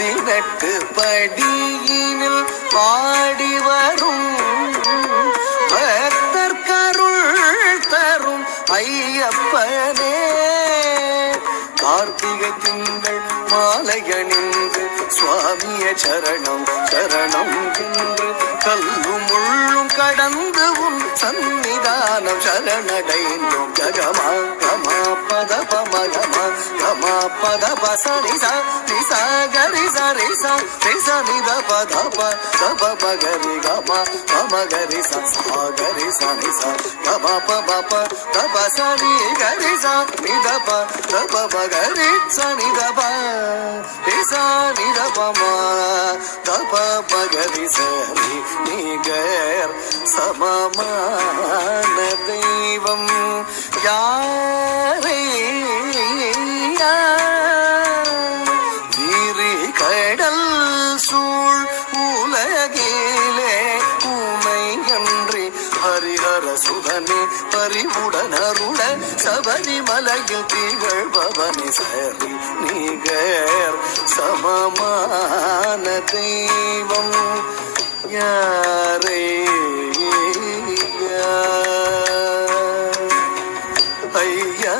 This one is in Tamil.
பதினெட்டு படியினில் பாடி வரும் பக்தர் கருள் தரும் ஐயப்பனே. கார்த்திகை திங்கள் மாலையணிந்து சுவாமிய சரணம் சரணம் என்று கல்லும் முள்ளும் கடந்து உன் சந்நிதானம் சரணடைந்தோம். ஜகமா கமா பத பமகமா கமா பத பசரிசா நிசா கரிசா ரிசா ரிசா நித பத பத பகரி கமா பமகரி சாகரி சனிசா கமா பப தப சரி கரிசா நித பத பகரி சனித ப ரிசா நித பமா தப பகரி சரி நிகர் சமமான தெய்வம் யாரையா. வீரி கடல் சூழ் உலகிலே உமை அன்றி ஹரிஹர சுதனே பரிவுடனருட சபரிமலையில் திகழ்பவனி சரி நிகர் சமமான தெய்வம் யாரே ஐயா.